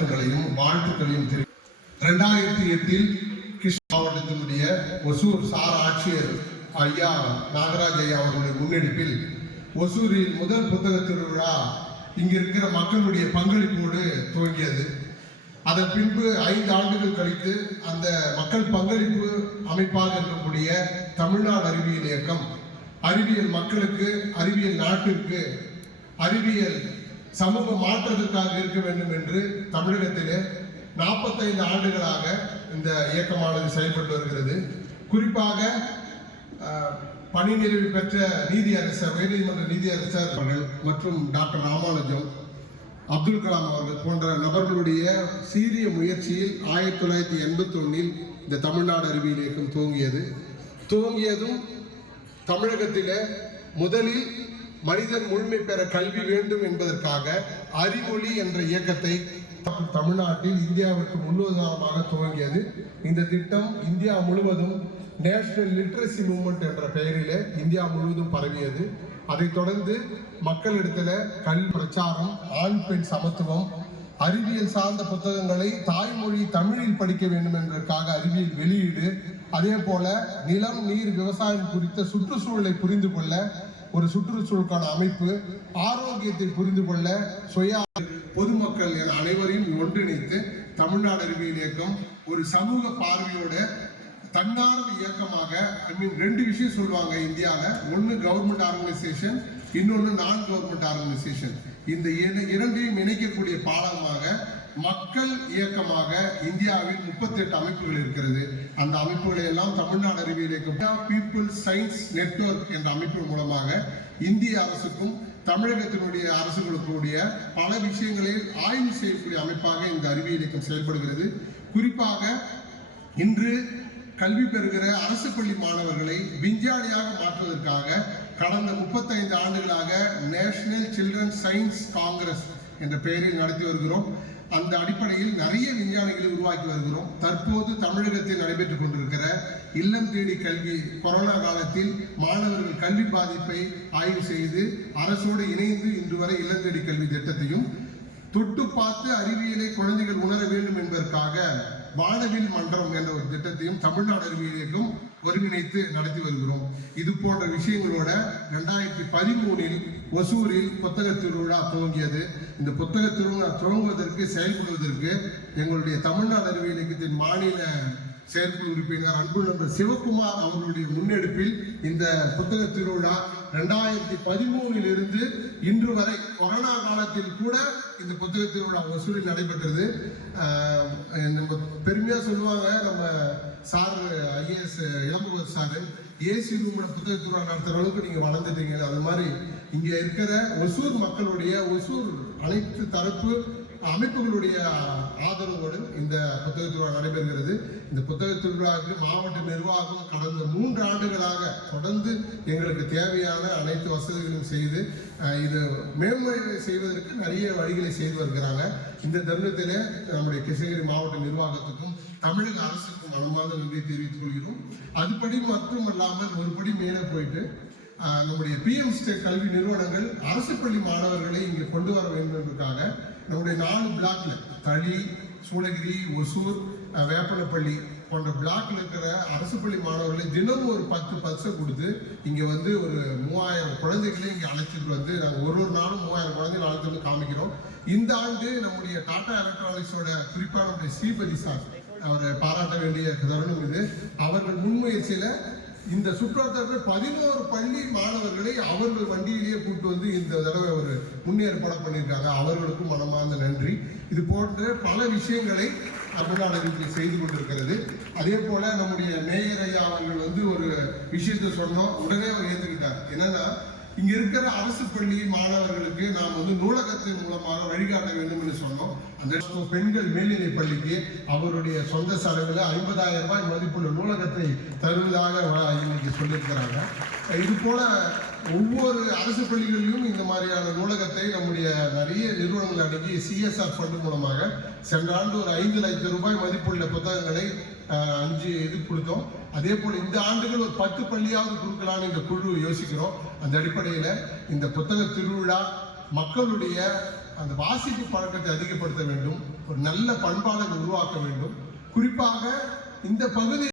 வாழ்த்துக்களையும் தெரிவி ரெண்டாயிரத்தி எட்டில் கிருஷ்ண மாவட்டத்தினுடைய ஒசூர் சார் ஆட்சியர் ஐயா நாகராஜ் ஐயா அவர்களுடைய முன்னெடுப்பில் ஒசூரில் முதல் புத்தக திருவிழா இங்க இருக்கிற மக்களுடைய பங்களிப்போடு துவங்கியது. அதன் பின்பு ஐந்து ஆண்டுகள் கழித்து அந்த மக்கள் பங்களிப்பு அமைப்பாக இருக்கக்கூடிய தமிழ்நாடு அறிவியல் இயக்கம் அறிவியல் மக்களுக்கு அறிவியல் நாட்டிற்கு அறிவியல் சமூக மாற்றத்திற்காக இருக்க வேண்டும் என்று தமிழகத்திலே நாற்பத்தைந்து ஆண்டுகளாக இந்த இயக்கமானது செயல்பட்டு வருகிறது. குறிப்பாக பணி நிறைவு பெற்ற நீதி அரசர் உயர்நீதிமன்ற நீதி அரசர் மற்றும் டாக்டர் ராமானுஜம் அப்துல் கலாம் அவர்கள் போன்ற நபர்களுடைய சீரிய முயற்சியில் ஆயிரத்தி தொள்ளாயிரத்தி எண்பத்தி ஒன்றில் இந்த தமிழ்நாடு அறிவியல் இயக்கம் துவங்கியது துவங்கியதும் தமிழகத்தில் முதலில் மனிதன் முழுமை பெற கல்வி வேண்டும் என்பதற்காக அறிமொழி என்ற இயக்கத்தை தமிழ்நாட்டில் இந்தியாவிற்கு முன்னுதாரணமாக துவங்கியது. இந்த திட்டம் இந்தியா முழுவதும் நேஷனல் லிட்ரஸி மூமெண்ட் என்ற பெயரில் இந்தியா முழுவதும் பரவியது. அதைத் தொடர்ந்து மக்களிடத்தில் கல்வி பிரச்சாரம் ஆண் பெண் சமத்துவம் அறிவியல் சார்ந்த புத்தகங்களை தாய்மொழி தமிழில் படிக்க வேண்டும் என்பதற்காக அறிவியல் வெளியீடு அதே போல நிலம் நீர் விவசாயம் குறித்த சுற்றுச்சூழலை புரிந்து கொள்ள ஒரு சுற்றுச்சூழலுக்கான அமைப்பு ஆரோக்கியத்தை புரிந்து கொள்ள சுய பொதுமக்கள் என அனைவரையும் ஒன்றிணைத்து தமிழ்நாடு அறிவியல் இயக்கம் ஒரு சமூக பார்வையோட தன்னார்வ இயக்கமாக ஐ மீன் ரெண்டு விஷயம் சொல்லுவாங்க இந்தியாவில் ஒன்று கவர்மெண்ட் ஆர்கனைசேஷன் இன்னொன்று நான் கவர்மெண்ட் ஆர்கனைசேஷன் இந்த இரண்டையும் இணைக்கக்கூடிய பாடமாக மக்கள் இயக்கமாக இந்தியாவில் 38 அமைப்புகள் இருக்கிறது. அந்த அமைப்புகளை எல்லாம் தமிழ்நாடு அறிவியல் இயக்கம் பீப்புள் சயின்ஸ் நெட்வொர்க் என்ற அமைப்பு மூலமாக இந்திய அரசுக்கும் தமிழகத்தினுடைய அரசுகளுக்குடைய பல விஷயங்களை ஆய்வு செய்யக்கூடிய அமைப்பாக இந்த அறிவியல் இயக்கம் செயல்படுகிறது. குறிப்பாக இன்று கல்வி பெறுகிற அரசு பள்ளி மாணவர்களை விஞ்ஞானியாக மாற்றுவதற்காக கடந்த முப்பத்தைந்து ஆண்டுகளாக நேஷனல் சில்ட்ரன் சயின்ஸ் காங்கிரஸ் என்ற பெயரில் நடத்தி வருகிறோம். அந்த அடிப்படையில் நிறைய விஞ்ஞானிகளை உருவாக்கி வருகிறோம். தற்போது தமிழகத்தில் நடைபெற்றுக் கொண்டிருக்கிற இல்லம் தேடி கல்வி கொரோனா காலத்தில் மாணவர்கள் கல்வி பாதிப்பை ஆய்வு செய்து அரசோடு இணைந்து இன்று வரை இல்லம் தேடி கல்வி திட்டத்தையும் தொட்டு பார்த்து அறிவியலை குழந்தைகள் உணர வேண்டும் என்பதற்காக வானவில் மன்றம் என்ற ஒரு திட்டத்தையும் தமிழ்நாடு அறிவியலுக்கும் ஒருங்கிணைத்து நடத்தி வருகிறோம். இது போன்ற விஷயங்களோட ரெண்டாயிரத்தி பதிமூணில் ஒசூரில் புத்தக திருவிழா துவங்கியது. இந்த புத்தக திருவிழா துவங்குவதற்கு செயல்படுவதற்கு எங்களுடைய தமிழ்நாடு அறிவியல் இயக்கத்தின் மாநில செயற்குழு உறுப்பினர் அன்பு நண்பர் சிவகுமார் அவர்களுடைய முன்னெடுப்பில் இந்த புத்தக திருவிழா ரெண்டாயிரத்தி பதிமூணில் இருந்து இன்று வரை கொரோனா காலத்தில் கூட இந்த புத்தக திருவிழா ஒசூரில் நடைபெற்றது. நம்ம பெருமையா சொல்லுவாங்க நம்ம சார் ஐஏஎஸ் இளம்புகர் சார் ஏசி ரூம்ல புத்தகத்துறை நடத்துகிற அளவுக்கு நீங்க வளர்ந்துட்டீங்க. அது மாதிரி இங்க இருக்கிற ஒசூர் மக்களுடைய ஒசூர் அனைத்து தரப்பு அமைப்புகளுடைய ஆதரவு திருவிழா நடைபெறுகிறது இந்த புத்தக திருவிழாவுக்கு மாவட்ட நிர்வாகம் கடந்த மூன்று ஆண்டுகளாக தொடர்ந்து எங்களுக்கு தேவையான அனைத்து வசதிகளும் செய்து இது மேன்மை செய்வதற்கு நிறைய வழிகளை செய்து வருகிறாங்க. இந்த தருணத்தில் நம்முடைய கிருஷ்ணகிரி மாவட்ட நிர்வாகத்துக்கும் தமிழக அரசுக்கும் அனுமான நன்றி தெரிவித்துக் கொள்கிறோம். அதுபடி மட்டுமல்லாமல் ஒருபடி மேலே போயிட்டு நம்முடைய பிஎம் ஸ்டேட் கல்வி நிறுவனங்கள் அரசு பள்ளி மாணவர்களை இங்கே கொண்டு வர வேண்டும் என்பதற்காக நம்முடைய நாலு பிளாக்ல தளி சூளகிரி ஒசூர் வேப்பனப்பள்ளி போன்ற பிளாக்ல இருக்கிற அரசு பள்ளி மாணவர்களை தினமும் ஒரு பத்து பஸ்ஸை கொடுத்து இங்கே வந்து ஒரு மூவாயிரம் குழந்தைகளையும் இங்கே அழைச்சிட்டு வந்து நாங்கள் ஒரு ஒரு நாளும் மூவாயிரம் குழந்தைகள் அழைத்து வந்து காமிக்கிறோம். இந்த ஆண்டு நம்முடைய டாடா எலக்ட்ரானிக்ஸோட குறிப்பாக நம்முடைய ஸ்ரீபதி சார் அவரை பாராட்ட வேண்டிய தருணம் இது. அவர்கள் முன்முயற்சியில் இந்த சுற்றுலாத்தலத்தில் பதினோரு பள்ளி மாணவர்களை அவர்கள் வண்டியிலேயே கூட்டு வந்து இந்த தடவை ஒரு முன்னேற்பாடு பண்ணியிருக்காங்க. அவர்களுக்கும் மனமார்ந்த நன்றி. இது போன்ற பல விஷயங்களை தமிழ்நாடு செய்து கொண்டிருக்கிறது. அதே போல நம்முடைய மேயர் ஐயா அவர்கள் வந்து ஒரு விஷயத்தை சொன்னோம். உடனே அவர் ஏற்றுக்கிட்டார் என்னன்னா இங்க இருக்கிற அரசு பள்ளி மாணவர்களுக்கு நாம் வந்து நூலகத்தின் மூலமாக வழிகாட்ட வேண்டும் என்று சொன்னோம். அந்த பெண்கள் மேல்நிலை பள்ளிக்கு அவருடைய சொந்த செலவில் ஐம்பதாயிரம் ரூபாய் மதிப்புள்ள நூலகத்தை தருவதாக இன்னைக்கு சொல்லியிருக்கிறாங்க. இது போல ஒவ்வொரு அரசு பள்ளிகளிலும் இந்த மாதிரியான நூலகத்தை நம்முடைய நிறைய நிறுவனங்கள் அடங்கி சிஎஸ்ஆர் ஃபண்ட் மூலமாக சென்ற ஆண்டு ஒரு ஐந்து லட்சம் ரூபாய் மதிப்புள்ள புத்தகங்களை அஞ்சு இது கொடுத்தோம். அதே போல் இந்த ஆண்டுகள் ஒரு பத்து பள்ளியாவது கொடுக்கலாம்னு இந்த குழு யோசிக்கிறோம். அந்த அடிப்படையில் இந்த புத்தக திருவிழா மக்களுடைய அந்த வாசிப்பு பழக்கத்தை அதிகப்படுத்த வேண்டும். ஒரு நல்ல பண்பாளரை உருவாக்க வேண்டும். குறிப்பாக இந்த பகுதி